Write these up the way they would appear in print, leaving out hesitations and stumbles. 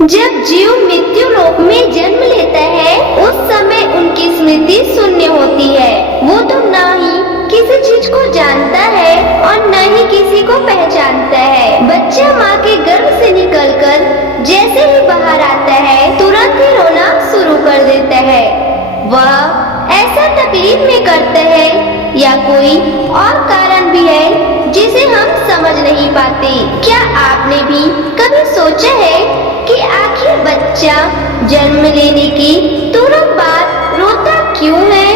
जब जीव मृत्यु लोक में जन्म लेता है उस समय उनकी स्मृति शून्य होती है। वो तो न ही किसी चीज को जानता है और न ही किसी को पहचानता है। बच्चा माँ के गर्भ से निकलकर जैसे ही बाहर आता है तुरंत ही रोना शुरू कर देता है। वह ऐसा तकलीफ में करता है या कोई और कारण भी है जिसे हम समझ नहीं पाते। क्या आपने भी कभी सोचा है कि आखिर बच्चा जन्म लेने के तुरंत बाद रोता क्यों है?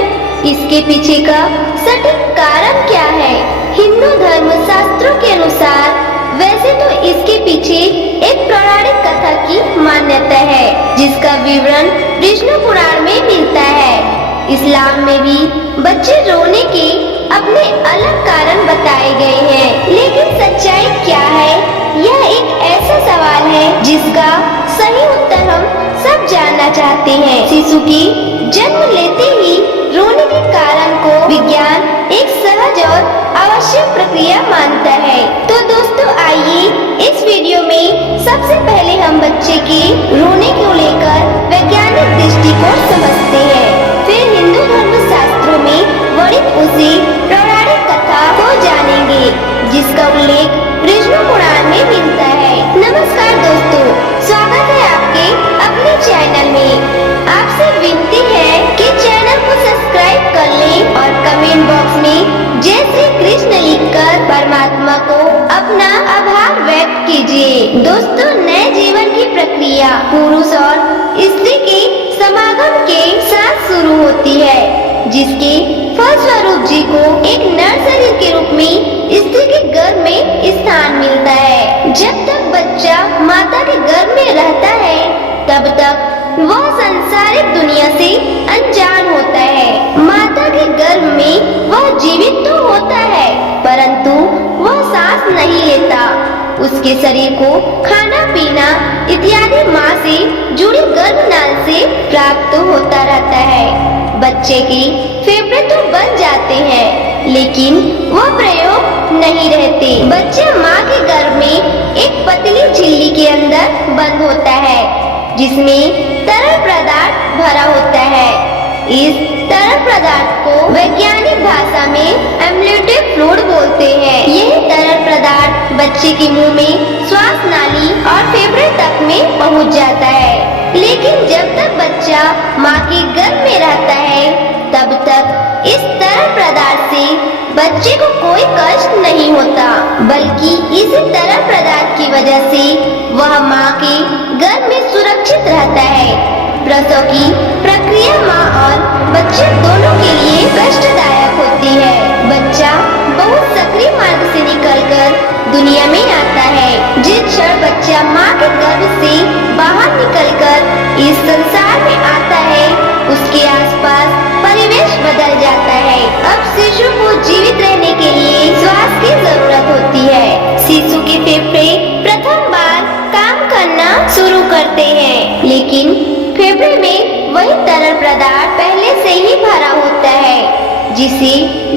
इसके पीछे का सटीक कारण क्या है? हिंदू धर्म शास्त्रों के अनुसार वैसे तो इसके पीछे एक पौराणिक कथा की मान्यता है जिसका विवरण विष्णु पुराण में मिलता है। इस्लाम में भी बच्चे रोने के अपने अलग कारण बताए गए हैं, लेकिन सच्चाई क्या है? यह एक ऐसा सवाल है जिसका सही उत्तर हम सब जानना चाहते हैं। शिशु की जन्म लेते ही रोने के कारण को विज्ञान एक सहज और आवश्यक प्रक्रिया मानता है। तो दोस्तों आइए इस वीडियो में सबसे पहले हम बच्चे के रोने को लेकर वैज्ञानिक दृष्टिकोण समझते हैं। फिर हिंदू धर्म शास्त्रों में वर्णित उसी पौराणिक कथा को जानेंगे जिसका उल्लेख विष्णु पुराण में मिलता है। नमस्कार दोस्तों, स्वागत है आपके अपने चैनल में। आपसे विनती है कि चैनल को सब्सक्राइब कर लें और कमेंट बॉक्स में जय श्री कृष्ण लिखकर परमात्मा को अपना आभार व्यक्त कीजिए। दोस्तों, नए जीवन की प्रक्रिया पुरुष और स्त्री के समागम के साथ शुरू होती है, जिसके फलस्वरूप जी को एक नर शरीर के रूप में स्त्री के गर्भ में स्थान मिलता है। जब तक बच्चा माता के गर्भ में रहता है तब तक वह सांसारिक दुनिया से अनजान होता है। माता के गर्भ में वह जीवित तो होता है परंतु वह सांस नहीं लेता। उसके शरीर को खाना पीना इत्यादि माँ से जुड़ी गर्भनाल से प्राप्त होता रहता है। बच्चे के फेफड़े तो बन जाते हैं लेकिन वह प्रयोग नहीं रहते। बच्चा माँ के गर्भ में एक पतली झिल्ली के अंदर बंद होता है जिसमें तरल पदार्थ भरा होता है। इस तरल पदार्थ को वैज्ञानिक भाषा में एम्नियोटिक फ्लूइड बोलते हैं। यह तरल पदार्थ बच्चे के मुंह में श्वास नाली और फेफड़े तक में पहुंच जाता है। लेकिन जब तक बच्चा माँ के गर्भ में रहता है तब तक इस तरल पदार्थ से बच्चे को कोई कष्ट नहीं होता, बल्कि इसी तरल पदार्थ की वजह से वह माँ के गर्भ में सुरक्षित रहता है। प्रसव की प्रक्रिया माँ और बच्चे दोनों के लिए कष्टदायक होती है। बच्चा बहुत सक्रिय मार्ग से निकलकर दुनिया में आता है। जिस क्षण बच्चा माँ के गर्भ से बाहर निकलकर इस संसार में आता है उसके आसपास परिवेश बदल जाता है। अब शिशु को जीवित रहने के लिए श्वास की जरूरत होती है। शिशु के फेफड़े प्रथम बार काम करना शुरू करते हैं, लेकिन फेफड़े में वही तरल पदार्थ पहले से ही भरा होता है जिसे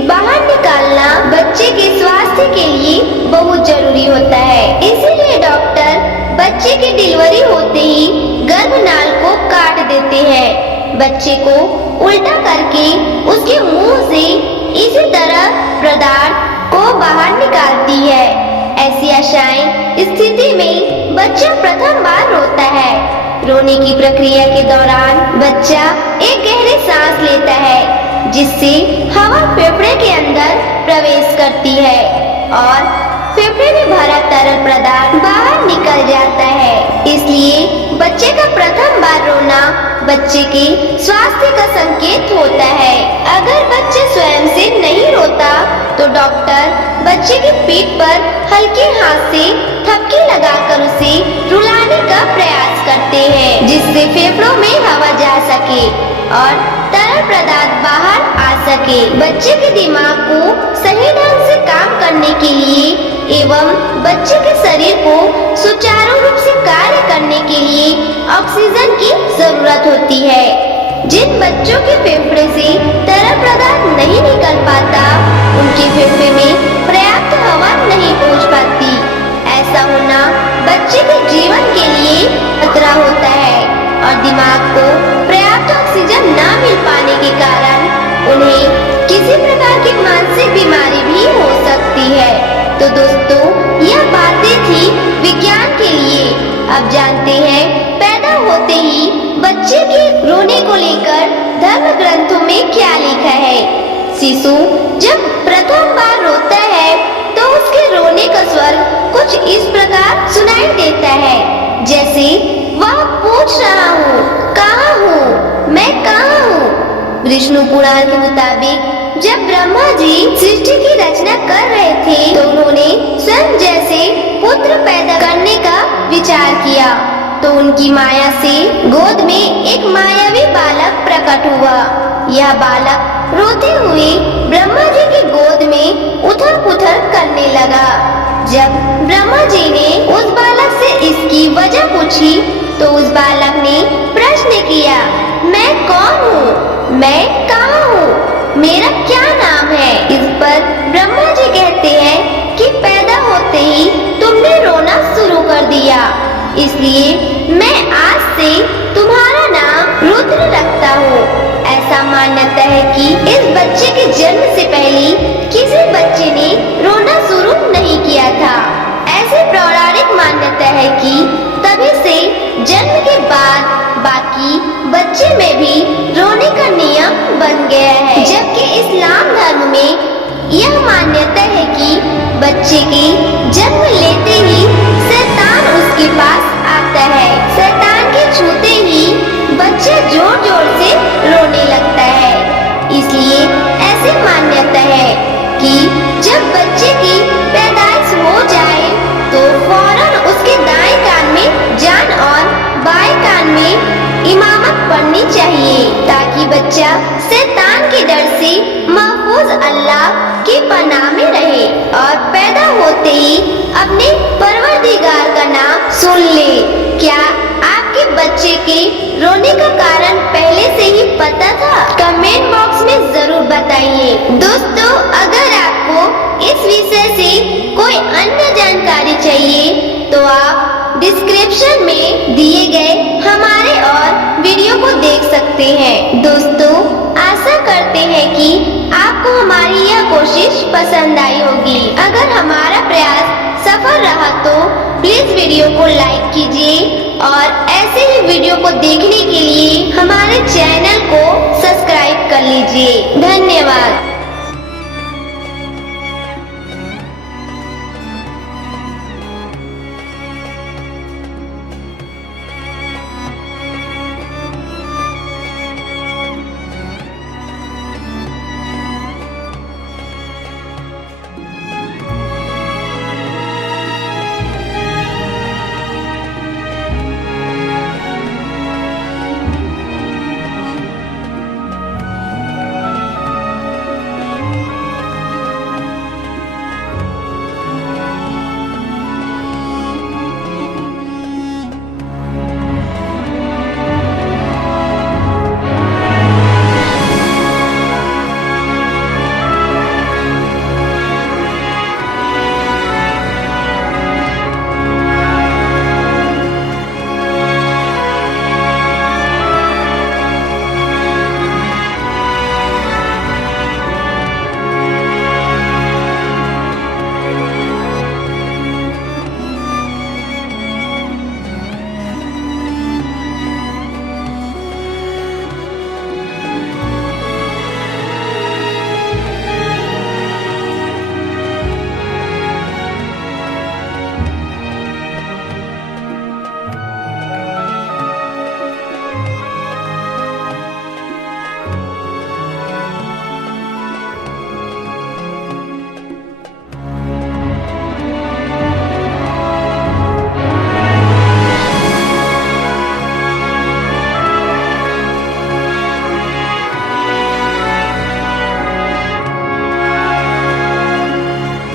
बाहर निकालना बच्चे के स्वास्थ्य के लिए बहुत जरूरी होता है। इसीलिए डॉक्टर बच्चे की डिलीवरी होते ही गर्भनाल को काट देते हैं। बच्चे को उल्टा करके उसके मुंह से इसी तरह पदार्थ को बाहर निकालती है। ऐसी आशाएं स्थिति में बच्चा प्रथम बार रोता है। रोने की प्रक्रिया के दौरान बच्चा एक गहरी सांस लेता है जिससे हवा फेफड़े के अंदर प्रवेश करती है और फेफड़े में भरा तरल पदार्थ बाहर निकल जाता है। इसलिए बच्चे का प्रथम बार रोना बच्चे के स्वास्थ्य का संकेत होता है। अगर बच्चा स्वयं से नहीं रोता तो डॉक्टर बच्चे की पीठ पर हल्के हाथ से थपकी लगाकर उसे रुलाने का प्रयास करते हैं जिससे फेफड़ों में हवा जा सके और तरल पदार्थ बाहर आ सके। बच्चे के दिमाग को सही ढंग से काम करने के लिए एवं बच्चे के शरीर को सुचारू रूप से कार्य करने के लिए ऑक्सीजन की जरूरत होती है। जिन बच्चों के फेफड़े से तरल पदार्थ नहीं निकल पाता उनके फेफड़े में पर्याप्त हवा नहीं पहुंच पाती। ऐसा होना बच्चे के जीवन के लिए खतरा होता है और दिमाग को पर्याप्त ऑक्सीजन न मिल पाने के कारण उन्हें किसी प्रकार की मानसिक बीमारी भी हो सकती है। तो दोस्तों, यह बातें थी विज्ञान के लिए। अब जानते हैं पैदा होते ही बच्चे के रोने को लेकर धर्म ग्रंथों में क्या लिखा है। शिशु जब प्रथम बार रोता है तो उसके रोने का स्वर कुछ इस प्रकार सुनाई देता है, जैसे वह पूछ रहा हूँ, कहाँ हूँ, मैं कहाँ हूँ। विष्णु पुराण के मुताबिक जब ब्रह्मा जी सृष्टि की रचना कर रहे थे तो उन्होंने स्वयं जैसे पुत्र पैदा करने का विचार किया, तो उनकी माया से गोद में एक मायावी बालक प्रकट हुआ। यह बालक रोते हुए ब्रह्मा जी की गोद में उथल-पुथल करने लगा। जब ब्रह्मा जी ने उस बालक से इसकी वजह पूछी तो उस बालक ने प्रश्न किया, मैं कौन हूँ, मैं कहाँ हूँ, मेरा क्या नाम है। इस पर ब्रह्मा जी कहते हैं कि पैदा होते ही तुमने रोना शुरू कर दिया, इसलिए मैं आज से तुम्हारा नाम रुद्र रखता हूँ। ऐसा मान्यता है कि इस बच्चे के जन्म से पहले किसी बच्चे ने रोना शुरू नहीं किया था। ऐसी पौराणिक मान्यता है कि तभी से जन्म के बाद बाकी बच्चे में भी रोने का नियम बन गया है। जबकि इस्लाम धर्म में यह मान्यता है कि बच्चे के जन्म लेते ही शैतान उसके पास आता है। शैतान के छूते ही बच्चा जोर जोर से रोने लगता है। इसलिए ऐसी मान्यता है कि जब बच्चे की पैदाइश हो जाए तो फौरन उसके दाएं कान में जान और बाएं कान में इमामत पढ़नी चाहिए, ताकि बच्चा शैतान के डर से महफूज अल्लाह की पनाह में रहे और पैदा होते ही अपने परवरदिगार का नाम सुन ले। क्या आपके बच्चे के रोने का कारण पहले से ही पता था? कमेंट बॉक्स में जरूर बताइए। दोस्तों, अगर आपको इस विषय से कोई अन्य जानकारी चाहिए तो आप डिस्क्रिप्शन में दिए गए हमारे और वीडियो को देख सकते हैं। दोस्तों, आशा करते हैं कि आपको हमारी यह कोशिश पसंद आई होगी। अगर हमारा प्रयास सफल रहा तो प्लीज वीडियो को लाइक कीजिए और ऐसे ही वीडियो को देखने के लिए हमारे चैनल को सब्सक्राइब कर लीजिए। धन्यवाद।